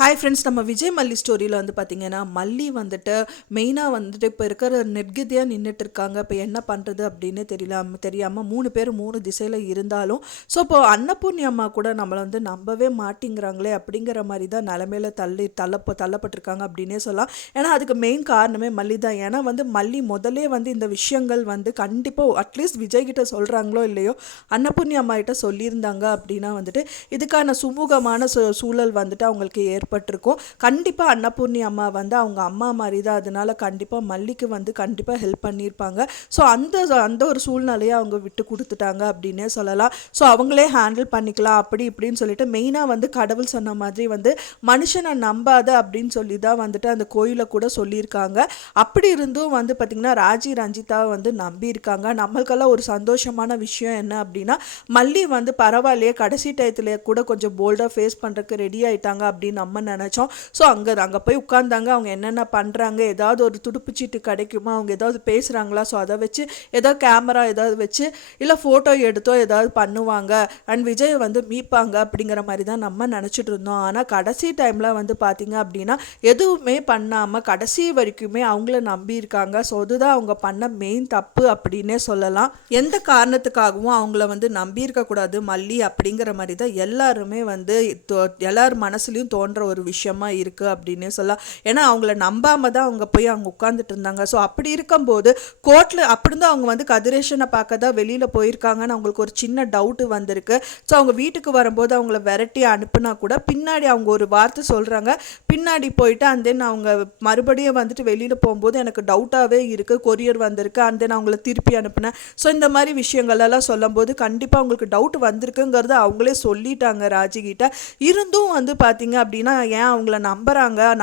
Hi friends, நம்ம விஜய் மல்லி ஸ்டோரியில் வந்து பார்த்திங்கன்னா, மல்லி வந்துட்டு மெயினாக வந்துட்டு இப்போ இருக்கிற நெட்கதியாக நின்றுட்டு இருக்காங்க. இப்போ என்ன பண்ணுறது அப்படின்னு தெரியாமல் 3 பேர் 3 திசையில் இருந்தாலும், ஸோ இப்போ அன்னபூர்ணி அம்மா கூட நம்மளை வந்து நம்பவே மாட்டேங்கிறாங்களே அப்படிங்கிற மாதிரி தான் நிலமையில தள்ளப்பட்டிருக்காங்க அப்படின்னே சொல்லலாம். ஏன்னா அதுக்கு மெயின் காரணமே மல்லி தான். ஏன்னா வந்து மல்லி முதலே வந்து இந்த விஷயங்கள் வந்து கண்டிப்பாக அட்லீஸ்ட் விஜய் கிட்ட சொல்கிறாங்களோ இல்லையோ, அன்னபூர்ணி அம்மா கிட்ட சொல்லியிருந்தாங்க அப்படின்னா வந்துட்டு இதுக்கான சுமூகமான சூழல் வந்துட்டு அவங்களுக்கு ஏற்பட்டிருக்கும். கண்டிப்பாக அன்னபூர்ணி அம்மா வந்து அவங்க அம்மா மாதிரி தான். அதனால கண்டிப்பாக மல்லிக்கு வந்து கண்டிப்பாக ஹெல்ப் பண்ணியிருப்பாங்க. ஸோ அந்த ஒரு சூழ்நிலையை அவங்க விட்டு கொடுத்துட்டாங்க அப்படின்னே சொல்லலாம். ஸோ அவங்களே ஹேண்டில் பண்ணிக்கலாம் அப்படி இப்படின்னு சொல்லிட்டு மெயினாக வந்து கடவுள் சொன்ன மாதிரி வந்து மனுஷனை நம்பாத அப்படின்னு சொல்லி தான் வந்துட்டு அந்த கோயிலை கூட சொல்லியிருக்காங்க. அப்படி இருந்தும் வந்து பார்த்திங்கன்னா ராஜி ரஞ்சிதா வந்து நம்பியிருக்காங்க. நம்மளுக்கெல்லாம் ஒரு சந்தோஷமான விஷயம் என்ன அப்படின்னா, மல்லி வந்து பரவாயில்லையே கடைசி டயத்தில் கூட கொஞ்சம் போல்டாக ஃபேஸ் பண்ணுறதுக்கு ரெடி ஆகிட்டாங்க அப்படின்னு நம்ம நினச்சோம். ஸோ அங்கே போய் உட்காந்தாங்க. அவங்க என்னென்ன பண்ணுறாங்க, ஏதாவது ஒரு துடுப்புச்சீட்டு கிடைக்குமா, அவங்க ஏதாவது பேசுகிறாங்களா, ஸோ அதை வச்சு ஏதாவது கேமரா ஏதாவது வச்சு இல்லை ஃபோட்டோ எடுத்தோ ஏதாவது பண்ணுவாங்க அண்ட் விஜய் வந்து மீட்பாங்க அப்படிங்கிற மாதிரி தான் நம்ம நினச்சிட்டு இருந்தோம். ஆனால் கடைசி டைமில் வந்து பார்த்திங்க அப்படின்னா எதுவுமே பண்ணாமல் கடைசி வரைக்குமே அவங்கள நம்பியிருக்காங்க. ஸோ அதுதான் அவங்க பண்ண மெயின் தப்பு அப்படின்னே சொல்லலாம். எந்த காரணத்துக்காகவும் அவங்கள வந்து நம்பியிருக்கக்கூடாது மல்லி அப்படிங்கிற மாதிரி தான் எல்லாருமே வந்து எல்லார் மனசுலையும் தோன்ற ஒரு விஷயமா இருக்குது அப்படின்னே சொல்லலாம். ஏன்னா அவங்கள நம்பாமல் தான் அவங்க போய் அவங்க உட்காந்துட்டு இருந்தாங்க. ஸோ அப்படி இருக்கும்போது கோர்ட்டில் அப்படி தான் அவங்க வந்து கதிரேஷனை பார்க்க தான் வெளியில் போயிருக்காங்கன்னு அவங்களுக்கு ஒரு சின்ன டவுட்டு வந்திருக்கு. ஸோ அவங்க வீட்டுக்கு வரும்போது அவங்கள விரட்டி அனுப்புனா கூட பின்னாடி அவங்க ஒரு வார்த்தை சொல்கிறாங்க. பின்னாடி போயிட்டு அண்ட் தென் அவங்க மறுபடியும் வந்துட்டு வெளியில் போகும்போது எனக்கு டவுட்டாகவே இருக்குது, கொரியர் வந்திருக்கு அண்ட் தென் அவங்கள திருப்பி அனுப்புனேன். ஸோ இந்த மாதிரி விஷயங்களெல்லாம் சொல்லும்போது கண்டிப்பாக அவங்களுக்கு டவுட் வந்திருக்குங்கிறத அவங்களே சொல்லிட்டாங்க ராஜிகிட்ட. இருந்தும் வந்து பார்த்தீங்க அப்படின்னா ஏன் அவங்கள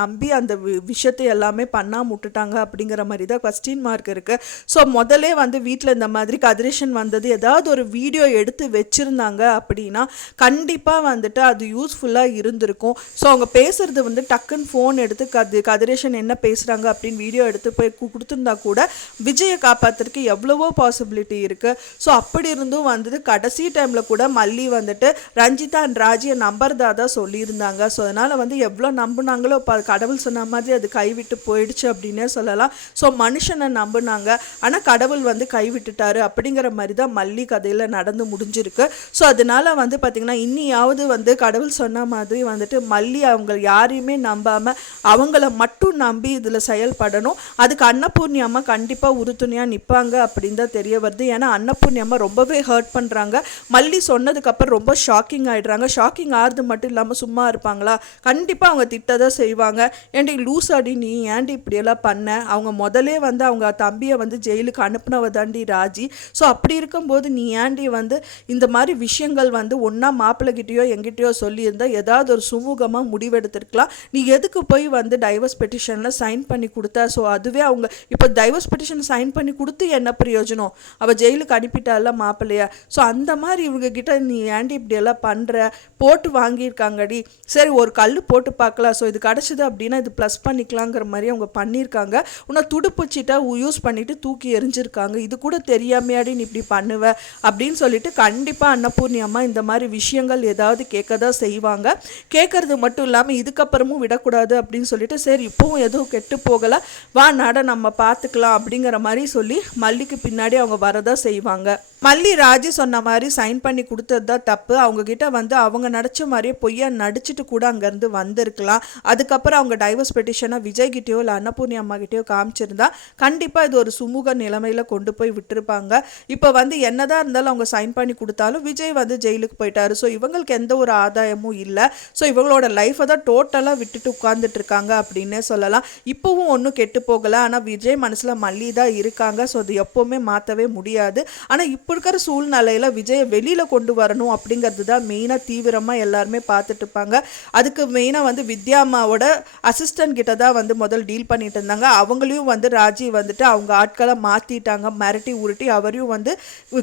நம்பி அந்த விஷயத்தை எல்லாமே பண்ணாமல் விட்டுட்டாங்க அப்படிங்கிற மாதிரி தான் கொஸ்டின் மார்க் இருக்குது. ஸோ முதலே வந்து வீட்டில் இந்த மாதிரி கதிரேஷன் வந்தது ஏதாவது ஒரு வீடியோ எடுத்து வச்சுருந்தாங்க அப்படின்னா கண்டிப்பாக வந்துட்டு அது யூஸ்ஃபுல்லாக இருந்திருக்கும். ஸோ அவங்க பேசுகிறது வந்து டக்குன்னு ஃபோன் எடுத்து கதிரேஷன் என்ன பேசுகிறாங்க அப்படின்னு வீடியோ எடுத்து போய் கொடுத்துருந்தா கூட விஜயை காப்பாற்றுறதுக்கு எவ்வளவோ பாசிபிலிட்டி இருக்குது. ஸோ அப்படி இருந்தும் வந்துட்டு கடைசி டைமில் கூட மல்லி வந்துட்டு ரஞ்சிதா அண்ட் ராஜியை நம்புறதா தான் சொல்லியிருந்தாங்க. ஸோ அதனால் வந்து எவ்வளோ நம்பினாங்களோ இப்போ கடவுள் சொன்ன மாதிரி அது கைவிட்டு போயிடுச்சு அப்படின்னே சொல்லலாம். ஸோ மனுஷனை நம்பினாங்க, ஆனால் கடவுள் வந்து கைவிட்டுட்டாரு அப்படிங்கிற மாதிரி தான் மல்லி கதையில் நடந்து முடிஞ்சிருக்கு. ஸோ அதனால வந்து பார்த்திங்கன்னா இன்னியாவது வந்து கடவுள் சொன்ன மாதிரி வந்துட்டு மல்லி அவங்க யாரையுமே நம்பாமல் அவங்கள மட்டும் நம்பி இதில் செயல்படணும். அதுக்கு அன்னபூர்ணி அம்மா கண்டிப்பாக உறுதுணையாக நிற்பாங்க அப்படின்னு தான் தெரிய வருது. ஏன்னா அன்னபூர்ணி அம்மா ரொம்பவே ஹர்ட் பண்ணுறாங்க. மல்லி சொன்னதுக்கப்புறம் ரொம்ப ஷாக்கிங் ஆகிடுறாங்க. ஷாக்கிங் ஆகிறது மட்டும் இல்லாமல் சும்மா இருப்பாங்களா, கண்டிப்பாக அவங்க திட்டதான் செய்வாங்க. ஏன்டி லூஸ் அடி நீ ஏன்டி இப்படியெல்லாம் பண்ண, அவங்க முதலே வந்து அவங்க தம்பியை வந்து ஜெயிலுக்கு அனுப்புனவ தாண்டி ராஜி. ஸோ அப்படி இருக்கும்போது நீ ஏன்டி வந்து இந்த மாதிரி விஷயங்கள் வந்து ஒன்றா மாப்பிள்ளைகிட்டயோ எங்கிட்டயோ சொல்லியிருந்தால் ஏதாவது ஒரு சுமூகமாக முடிவெடுத்திருக்கலாம். நீ எதுக்கு போய் வந்து டைவர்ஸ் பெட்டிஷனில் சைன் பண்ணி கொடுத்தா? ஸோ அதுவே அவங்க இப்போ டைவர்ஸ் பெட்டிஷன் சைன் பண்ணி கொடுத்து என்ன பிரயோஜனம், அவள் ஜெயிலுக்கு அனுப்பிட்டால மாப்பிள்ளையா. ஸோ அந்த மாதிரி இவங்க கிட்ட நீ ஏன்டி இப்படியெல்லாம் பண்ணுற, போட்டு வாங்கியிருக்காங்கடி, சரி ஒரு கல் போட்டு பார்க்கலாம், ஸோ இது கிடச்சிது அப்படின்னா இது ப்ளஸ் பண்ணிக்கலாங்கிற மாதிரி அவங்க பண்ணியிருக்காங்க. உன்னை துடுப்புச்சிட்டா யூஸ் பண்ணிவிட்டு தூக்கி எரிஞ்சிருக்காங்க. இது கூட தெரியாமையாடி நீ இப்படி பண்ணுவ அப்படின்னு சொல்லிட்டு கண்டிப்பாக அன்னபூர்ணி அம்மா இந்த மாதிரி விஷயங்கள் ஏதாவது கேட்க தான் செய்வாங்க. கேட்கறது மட்டும் இல்லாமல் இதுக்கப்புறமும் விடக்கூடாது அப்படின்னு சொல்லிட்டு சரி இப்போவும் எதுவும் கெட்டு போகலை, வா நட நம்ம பார்த்துக்கலாம் அப்படிங்கிற மாதிரி சொல்லி மல்லிக்கு பின்னாடி அவங்க வரதான் செய்வாங்க. மல்லி ராஜி சொன்ன மாதிரி சைன் பண்ணி கொடுத்தது தான் தப்பு. அவங்கக்கிட்ட வந்து அவங்க நடித்த மாதிரியே பொய்யா நடிச்சுட்டு கூட அங்கேருந்து வந்திருக்கலாம். அதுக்கப்புறம் அவங்க டைவர்ஸ் பெட்டிஷனை விஜய்கிட்டயோ இல்லை அன்னபூர்ணி அம்மாக்கிட்டேயோ காமிச்சிருந்தா கண்டிப்பாக இது ஒரு சுமூக நிலைமையில் கொண்டு போய் விட்டுருப்பாங்க. இப்போ வந்து என்னதான் இருந்தாலும் அவங்க சைன் பண்ணி கொடுத்தாலும் விஜய் வந்து ஜெயிலுக்கு போயிட்டாரு. ஸோ இவங்களுக்கு எந்த ஒரு ஆதாயமும் இல்லை. ஸோ இவங்களோட லைஃப்பை தான் டோட்டலாக விட்டுட்டு உட்காந்துட்டு இருக்காங்க அப்படின்னே சொல்லலாம். இப்போவும் ஒன்றும் கெட்டு போகலை, ஆனால் விஜய் மனசில் மல்லி தான் இருக்காங்க. ஸோ அது எப்போவுமே மாற்றவே முடியாது. ஆனால் இப்போ இருக்கிற சூழ்நிலையில் விஜயை வெளியில் கொண்டு வரணும் அப்படிங்கிறது தான் மெயினாக தீவிரமாக எல்லாருமே பார்த்துட்டு இருப்பாங்க. அதுக்கு மெயினாக வந்து வித்யாமாவோட அசிஸ்டன்ட் கிட்ட தான் வந்து முதல் டீல் பண்ணிட்டு இருந்தாங்க. அவங்களையும் வந்து ராஜி வந்துட்டு அவங்க ஆட்களை மாற்றிட்டாங்க, மிரட்டி உருட்டி அவரையும் வந்து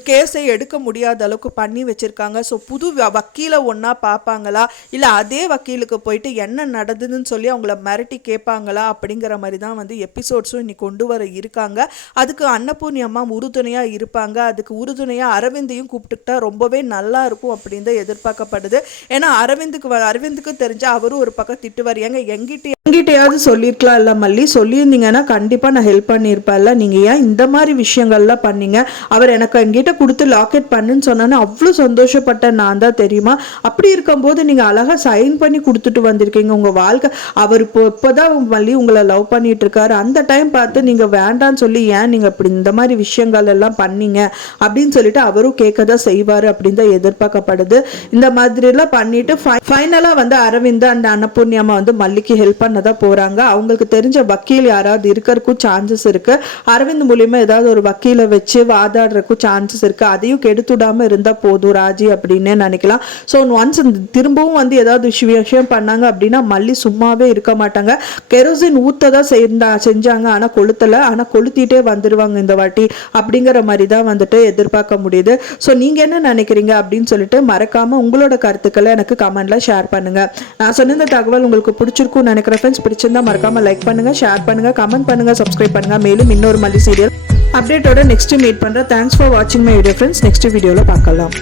கேஸை எடுக்க முடியாத அளவுக்கு பண்ணி வச்சுருக்காங்க. ஸோ புது வக்கீலை ஒன்றா பார்ப்பாங்களா இல்லை அதே வக்கீலுக்கு போயிட்டு என்ன நடந்ததுன்னு சொல்லி அவங்கள மிரட்டி கேட்பாங்களா அப்படிங்கிற மாதிரி தான் வந்து எபிசோட்ஸும் இன்னைக்கு கொண்டு வர இருக்காங்க. அதுக்கு அன்னபூர்ணி அம்மா உறுதுணையாக இருப்பாங்க. அதுக்கு உறுதுணையாக அரவிந்தையும் கூப்பிட்டுக்கிட்டா ரொம்பவே நல்லா இருக்கும் அப்படின்னு தான் எதிர்பார்க்கப்படுது. ஏன்னா அரவிந்துக்கு தெரிஞ்ச அவரும் ஒரு பக்கம் திட்டுவார். ஏங்க எங்கிட்டயாவது சொல்லியிருக்கலாம் இல்லை மல்லி, சொல்லியிருந்தீங்கன்னா கண்டிப்பாக நான் ஹெல்ப் பண்ணியிருப்பேன்ல, நீங்கள் ஏன் இந்த மாதிரி விஷயங்கள்லாம் பண்ணீங்க? அவர் எனக்கு எங்கிட்ட கொடுத்து லாக்கெட் பண்ணுன்னு சொன்னோன்னே அவ்வளோ சந்தோஷப்பட்டேன் நான் தான் தெரியுமா. அப்படி இருக்கும்போது நீங்கள் அழகாக சைன் பண்ணி கொடுத்துட்டு வந்திருக்கீங்க. உங்கள் வாழ்க்கை அவர் இப்போதான் மல்லி உங்களை லவ் பண்ணிட்டு இருக்காரு. அந்த டைம் பார்த்து நீங்கள் வேண்டான்னு சொல்லி ஏன் நீங்கள் இப்படி இந்த மாதிரி விஷயங்கள் எல்லாம் பண்ணீங்க அப்படின்னு சொல்லிட்டு அவரும் கேட்க தான் செய்வார் அப்படின்னு தான் எதிர்பார்க்கப்படுது. இந்த மாதிரிலாம் பண்ணிட்டு ஃபைனலாக வந்து அரவிந்த் அண்ட் அன்னபூர்ணியம்மா வந்து மல்லிக்கு ஹெல்ப் பண்ணதான் போறாங்க. அவங்களுக்கு தெரிஞ்ச வக்கீல் யாராவது இருக்கிறதுக்கும் சான்சஸ் இருக்கு. அரவிந்த் மூலியமா ஏதாவது ஒரு வக்கீலை வச்சு வாதாடுறதுக்கும் சான்சஸ் இருக்கு. அதையும் கெடுத்துடாம இருந்தா போதும் ராஜி அப்படின்னு நினைக்கலாம். ஸோ ஒன்ஸ் திரும்பவும் வந்து ஏதாவது விஷயம் பண்ணாங்க அப்படின்னா மல்லி சும்மாவே இருக்க மாட்டாங்க. கெரோசின் ஊத்ததான் செஞ்சாங்க, ஆனா கொளுத்தல, ஆனா கொளுத்திட்டே வந்துருவாங்க இந்த வாட்டி அப்படிங்கிற மாதிரி தான் வந்துட்டு எதிர்பார்க்க முடியுது. ஸோ நீங்க என்ன நினைக்கிறீங்க அப்படின்னு சொல்லிட்டு மறக்காம உங்களோட கருத்துக்களை எனக்கு கமெண்ட்ல ஷேர் பண்ணுங்க. நான் சொன்ன இந்த தகவல் உங்களுக்கு பிடிச்சிருக்கும் நினைக்கிறேன் ஃப்ரெண்ட்ஸ். பிடிச்சிருந்தா மறக்காம லைக் பண்ணுங்க, ஷேர் பண்ணுங்க, கமெண்ட் பண்ணுங்க, சப்ஸ்கிரைப் பண்ணுங்க. மேலும் இன்னொரு மல்லி சீரியல் அப்டேட்டோட நெக்ஸ்ட் மீட் பண்றேன். தேங்க்ஸ் ஃபார் வாட்சிங் மை வீடியோ ஃப்ரெண்ட்ஸ். நெக்ஸ்ட் வீடியோல பார்க்கலாம்.